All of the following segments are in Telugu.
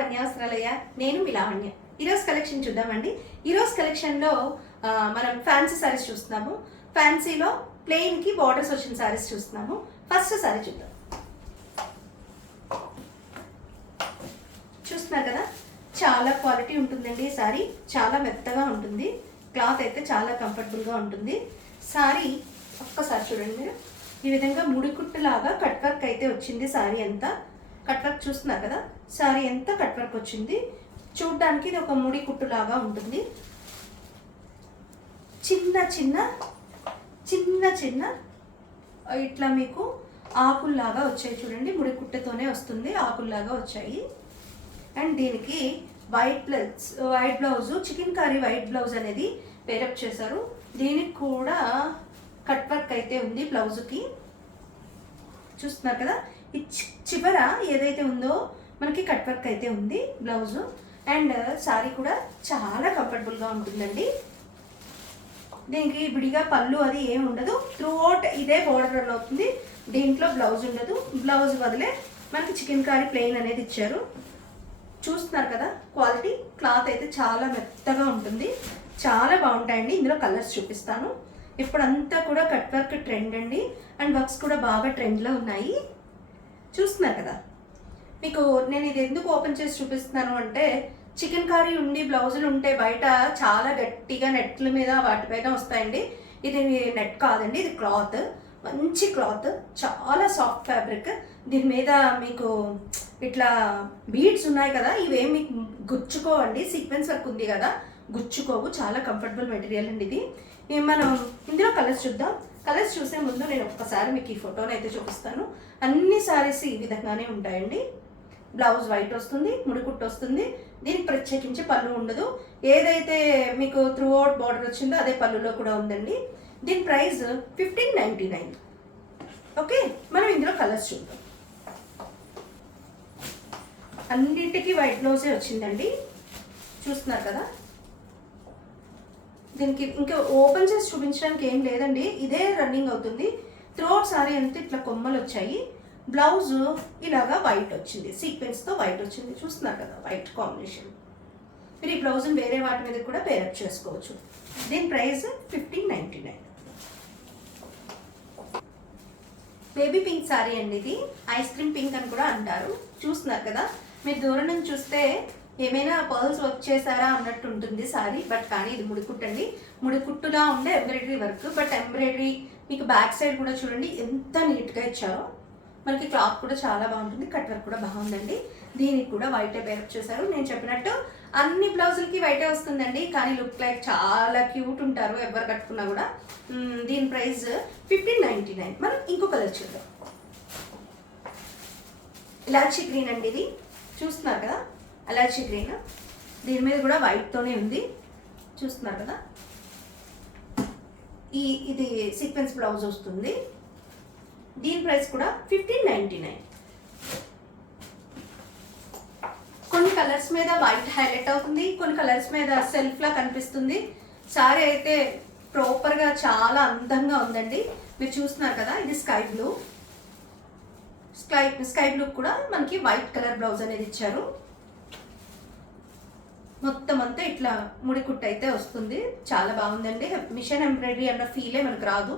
వన్యావస్త్రాలయ్య. నేను మీ లావణ్య. ఈరోజు కలెక్షన్ చూద్దామండి. ఈరోజు కలెక్షన్లో మనం ఫ్యాన్సీ సారీస్ చూస్తున్నాము. ఫ్యాన్సీలో ప్లెయిన్కి బార్డర్స్ వచ్చిన సారీస్ చూస్తున్నాము. ఫస్ట్ సారీ చూద్దాం. చూస్తున్నారు కదా, చాలా క్వాలిటీ ఉంటుందండి. ఈ సారీ చాలా మెత్తగా ఉంటుంది. క్లాత్ అయితే చాలా కంఫర్టబుల్గా ఉంటుంది. సారీ ఒక్కసారి చూడండి మీరు. ఈ విధంగా ముడికుట్టులాగా కట్ వర్క్ అయితే వచ్చింది. సారీ అంతా కట్ వర్క్ చూస్తున్నారు కదా, సారీ ఎంత కట్ వర్క్ వచ్చింది. చూడ్డానికి ఇది ఒక ముడి కుట్టులాగా ఉంటుంది. చిన్న చిన్న చిన్న చిన్న ఇట్లా మీకు ఆకుల్లాగా వచ్చాయి చూడండి. ముడి కుట్టుతోనే వస్తుంది, ఆకుల్లాగా వచ్చాయి. అండ్ దీనికి white blouse, chicken curry white blouse అనేది పేరప్ చేశారు. దీనికి కూడా కట్ వర్క్ అయితే ఉంది బ్లౌజ్కి. చూస్తున్నారు కదా, ఈ చివర ఏదైతే ఉందో మనకి కట్ వర్క్ అయితే ఉంది బ్లౌజ్. అండ్ సారీ కూడా చాలా కంఫర్టబుల్గా ఉంటుందండి. దీనికి విడిగా పళ్ళు అది ఏమి ఉండదు. త్రూ అవుట్ ఇదే బోర్డర్ రన్ అవుతుంది. దీంట్లో బ్లౌజ్ ఉండదు. బ్లౌజ్ బదులే మనకి చికెన్ కర్రీ ప్లెయిన్ అనేది ఇచ్చారు. చూస్తున్నారు కదా, క్వాలిటీ క్లాత్ అయితే చాలా మెత్తగా ఉంటుంది. చాలా బాగుంటాయండి. ఇందులో కలర్స్ చూపిస్తాను. ఇప్పుడంతా కూడా కట్ వర్క్ ట్రెండ్ అండి. అండ్ వర్క్స్ కూడా బాగా ట్రెండ్లో ఉన్నాయి. చూస్తున్నారు కదా, మీకు నేను ఇది ఎందుకు ఓపెన్ చేసి చూపిస్తున్నాను అంటే, చికెన్ కర్రీ ఉండి బ్లౌజులు ఉంటే బయట చాలా గట్టిగా నెట్ల మీద వాటిపైన వస్తాయండి. ఇది నెట్ కాదండి, ఇది క్లాత్. మంచి క్లాత్, చాలా సాఫ్ట్ ఫ్యాబ్రిక్. దీని మీద మీకు ఇట్లా బీడ్స్ ఉన్నాయి కదా, ఇవేమి గుచ్చుకోవండి. సీక్వెన్స్ వర్క్ ఉంది కదా, గుచ్చుకోవు. చాలా కంఫర్టబుల్ మెటీరియల్ అండి ఇది. మనం ఇందులో కలర్స్ చూద్దాం. కలర్స్ చూసే ముందు నేను ఒక్కసారి మీకు ఈ ఫోటోని అయితే చూపిస్తాను. అన్ని సారీస్ ఈ విధంగానే ఉంటాయండి. బ్లౌజ్ వైట్ వస్తుంది, ముడికుట్టు వస్తుంది. దీనికి ప్రత్యేకించి పళ్ళు ఉండదు. ఏదైతే మీకు త్రూ అవుట్ బార్డర్ వచ్చిందో అదే పళ్ళులో కూడా ఉందండి. దీని ప్రైస్ 1599. ఓకే, మనం ఇందులో కలర్స్ చూద్దాం. అన్నింటికి వైట్ బ్లౌజే వచ్చిందండి. చూస్తున్నారు కదా, దీనికి ఇంకా ఓపెన్ చేసి చూపించడానికి ఏం లేదండి. ఇదే రన్నింగ్ అవుతుంది. త్రూ అవుట్ సారీ అంతా ఇట్లా కొమ్మలు వచ్చాయి. బ్లౌజ్ ఇలాగా వైట్ వచ్చింది, సీక్వెన్స్తో వైట్ వచ్చింది. చూస్తున్నారు కదా, వైట్ కాంబినేషన్. మీరు ఈ బ్లౌజ్ని వేరే వాటి మీద కూడా పేరప్ చేసుకోవచ్చు. దీని ప్రైస్ 1599. బేబీ పింక్ సారీ అండి. ఇది ఐస్ క్రీమ్ పింక్ అని కూడా అంటారు. చూస్తున్నారు కదా, మీరు దూరం నుంచి చూస్తే ఏమైనా పర్ల్స్ వర్క్ చేశారా అన్నట్టు ఉంటుంది సారీ. బట్ కానీ ఇది ముడికుట్టండి. ముడికుట్టులా ఉండే ఎంబ్రాయిడరీ వర్క్. బట్ ఎంబ్రాయిడరీ మీకు బ్యాక్ సైడ్ కూడా చూడండి ఎంత నీట్గా ఇచ్చారో. మనకి క్లాత్ కూడా చాలా బాగుంటుంది. కట్ వర్క్ కూడా బాగుందండి. దీనికి కూడా వైటే పేరప్ చేశారు. నేను చెప్పినట్టు అన్ని బ్లౌజులకి వైటే వస్తుందండి. కానీ లుక్ లైక్ చాలా క్యూట్ ఉంటారు ఎవరు కట్టుకున్నా కూడా. దీని ప్రైస్ 1599. మనం ఇంకో కలర్ చూద్దాం. ఇలాచీ గ్రీన్ అండి ఇది. చూస్తున్నారు కదా, ఇలాచీ గ్రీన్. దీని మీద కూడా వైట్తోనే ఉంది. చూస్తున్నారు కదా, ఇది సీక్వెన్స్ బ్లౌజ్ వస్తుంది. దీని ప్రైస్ కూడా 1599. కొన్ని కలర్స్ మీద వైట్ హైలైట్ అవుతుంది, కొన్ని కలర్స్ మీద సెల్ఫ్లా కనిపిస్తుంది. సారీ అయితే ప్రాపర్గా చాలా అందంగా ఉందండి. మీరు చూస్తున్నారు కదా, ఇది స్కై బ్లూ. స్కై బ్లూ కూడా మనకి వైట్ కలర్ బ్లౌజ్ అనేది ఇచ్చారు. మొత్తం అంతా ఇట్లా ముడికుట్టు అయితే వస్తుంది. చాలా బాగుందండి. మిషన్ ఎంబ్రాయిడరీ అన్న ఫీలే మనకు రాదు.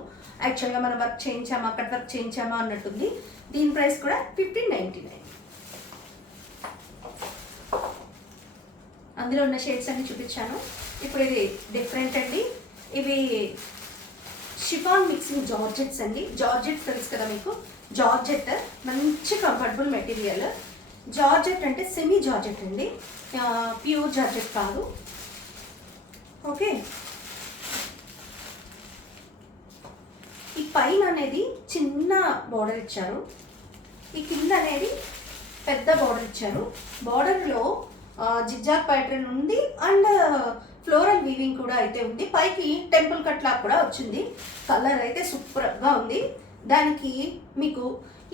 యాక్చువల్గా మనం వర్క్ చేయించామా, కట్ వర్క్ చేయించామా అన్నట్టుంది. దీని ప్రైస్ కూడా 1599. అందులో ఉన్న షేడ్స్ అన్ని చూపించాను. ఇప్పుడు ఇది డిఫరెంట్ అండి. ఇవి షిఫాన్ మిక్సింగ్ జార్జెట్స్ అండి. జార్జెట్ తెలుసు కదా మీకు, జార్జెట్ మంచి కంఫర్టబుల్ మెటీరియల్. జార్జెట్ అంటే సెమీ జార్జెట్ అండి, ప్యూర్ జార్జెట్ కాదు. ఓకే, ఈ పైన అనేది చిన్న బోర్డర్ ఇచ్చారు, ఈ కింద అనేది పెద్ద బోర్డర్ ఇచ్చారు. బోర్డర్లో జిగ్జాగ్ ప్యాటర్న్ ఉంది అండ్ ఫ్లోరల్ వీవింగ్ కూడా అయితే ఉంది. పైకి టెంపుల్ కట్ లాగా కూడా వచ్చింది. కలర్ అయితే సూపర్గా ఉంది. దానికి మీకు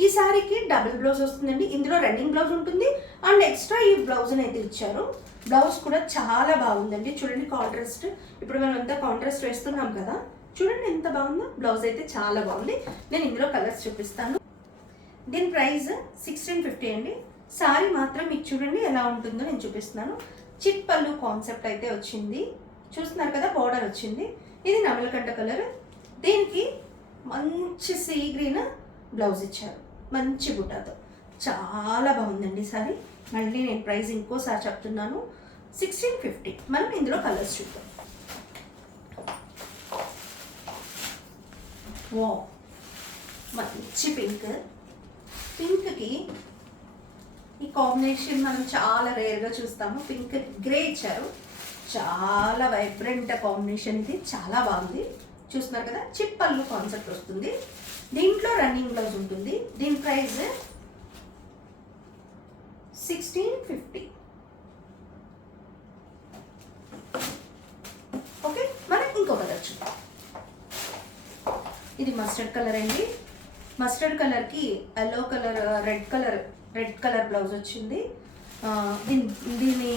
ఈ సారీకి డబుల్ బ్లౌజ్ వస్తుందండి. ఇందులో రన్నింగ్ బ్లౌజ్ ఉంటుంది అండ్ ఎక్స్ట్రా ఈ బ్లౌజ్ని అయితే ఇచ్చారు. బ్లౌజ్ కూడా చాలా బాగుందండి. చూడండి కాంట్రాస్ట్, ఇప్పుడు మనం అంతా కాంట్రాస్ట్ వేస్తున్నాం కదా, చూడండి ఎంత బాగుందో. బ్లౌజ్ అయితే చాలా బాగుంది. నేను ఇందులో కలర్స్ చూపిస్తాను. దీని ప్రైస్ 1650 అండి. సారీ మాత్రం మీకు చూడండి ఎలా ఉంటుందో నేను చూపిస్తున్నాను. చిట్ పళ్ళు కాన్సెప్ట్ అయితే వచ్చింది, చూస్తున్నారు కదా, బార్డర్ వచ్చింది. ఇది నవలకంట కలర్, దీనికి మంచి సీ గ్రీన్ బ్లౌజ్ ఇచ్చారు, మంచి బుట్టాతో. చాలా బాగుందండి సారీ. మళ్ళీ నేను ప్రైస్ ఇంకోసారి చెప్తున్నాను, 1650. మనం ఇందులో కలర్స్ చూద్దాం. వా, మంచి పింక్. పింక్కి ఈ కాంబినేషన్ మనం చాలా రేర్గా చూస్తాము. పింక్ గ్రే ఇచ్చారు, చాలా వైబ్రెంట్ కాంబినేషన్. ఇది చాలా బాగుంది, చూస్తున్నారు కదా. చిట్ పళ్ళు కాన్సెప్ట్ వస్తుంది, దీంట్లో రన్నింగ్ బ్లౌజ్ ఉంటుంది. దీని ప్రైస్ 1650. ఓకే, మనం ఇంకో కలర్ చూద్దాం. ఇది మస్టర్డ్ కలర్ అండి. మస్టర్డ్ కలర్కి yellow colour, red colour blouse వచ్చింది. దీని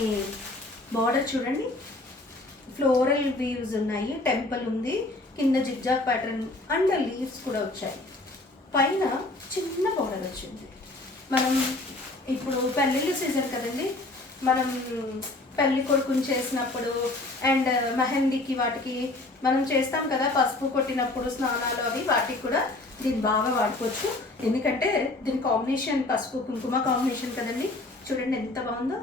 బార్డర్ చూడండి, ఫ్లోరల్ వీవ్స్ ఉన్నాయి, టెంపుల్ ఉంది, కింద జిగ్జాగ్ ప్యాటర్న్ అండ్ లీవ్స్ కూడా వచ్చాయి. పైన చిన్న బార్డర్ వచ్చింది. మనం ఇప్పుడు పెళ్ళిళ్ళ సీజన్ కదండి, మనం పెళ్లి కొడుకుని చేసినప్పుడు అండ్ మెహందీకి వాటికి మనం చేస్తాం కదా, పసుపు కొట్టినప్పుడు స్నానాలు అవి, వాటికి కూడా దీన్ని బాగా వాడుకోవచ్చు. ఎందుకంటే దీని కాంబినేషన్ పసుపు కుంకుమ కాంబినేషన్ కదండి, చూడండి ఎంత బాగుందో.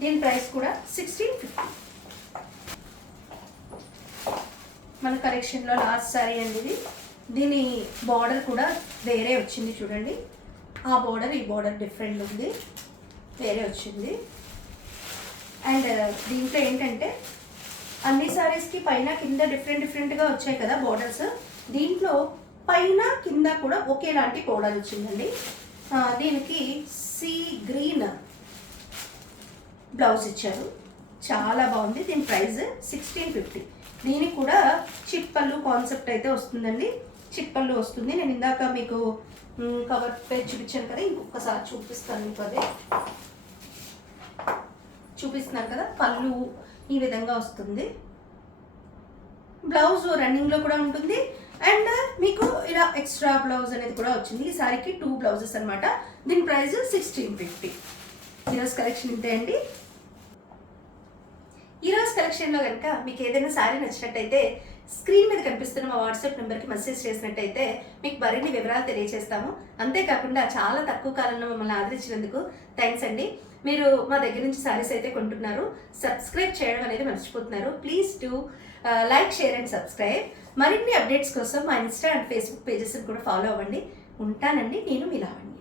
దీని ప్రైస్ కూడా 1650. మన కలెక్షన్లో లాస్ట్ సారీ అండి ఇది. దీని బార్డర్ కూడా వేరే వచ్చింది చూడండి, ఆ బార్డర్ ఈ బార్డర్ డిఫరెంట్ ఉంది, వేరే వచ్చింది. అండ్ దీంట్లో ఏంటంటే అన్ని సారీస్కి పైన కింద డిఫరెంట్గా వచ్చాయి కదా బార్డర్స్, దీంట్లో పైన కింద కూడా ఒకేలాంటి బార్డర్ వచ్చిందండి. దీనికి సీ గ్రీన్ బ్లౌజ్ ఇచ్చారు, చాలా బాగుంది. దీని ప్రైస్ 1650. దీనికి కూడా చిట్ పళ్ళు కాన్సెప్ట్ అయితే వస్తుందండి, చిట్ పళ్ళు వస్తుంది. నేను ఇందాక మీకు కవర్ పేజ్ చూపించాను కదా, ఇంకొకసారి చూపిస్తాను మీకు. అదే చూపిస్తున్నారు కదా, పళ్ళు ఈ విధంగా వస్తుంది. బ్లౌజ్ రన్నింగ్లో కూడా ఉంటుంది అండ్ మీకు ఇలా ఎక్స్ట్రా బ్లౌజ్ అనేది కూడా వచ్చింది. ఈ సారీకి 2 బ్లౌజెస్ అనమాట. దీని ప్రైస్ 1650. ఈరోజు కలెక్షన్ ఇంతే అండి. ఈరోజు కలెక్షన్లో కనుక మీకు ఏదైనా శారీ నచ్చినట్టయితే స్క్రీన్ మీద కనిపిస్తున్న మా వాట్సాప్ నెంబర్కి మెసేజ్ చేసినట్టయితే మీకు మరిన్ని వివరాలు తెలియజేస్తాము. అంతేకాకుండా చాలా తక్కువ కాలంలో మమ్మల్ని ఆదరించినందుకు థ్యాంక్స్ అండి. మీరు మా దగ్గర నుంచి శారీస్ అయితే కొంటున్నారు, సబ్స్క్రైబ్ చేయడం అనేది మర్చిపోతున్నారు. Please do like, share and subscribe. మరిన్ని అప్డేట్స్ కోసం మా ఇన్స్టా అండ్ ఫేస్బుక్ పేజెస్ని కూడా ఫాలో అవ్వండి. ఉంటానండి, నేను మీ లావణ్య.